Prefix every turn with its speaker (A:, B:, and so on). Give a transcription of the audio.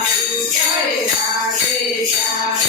A: Hare Hare Hare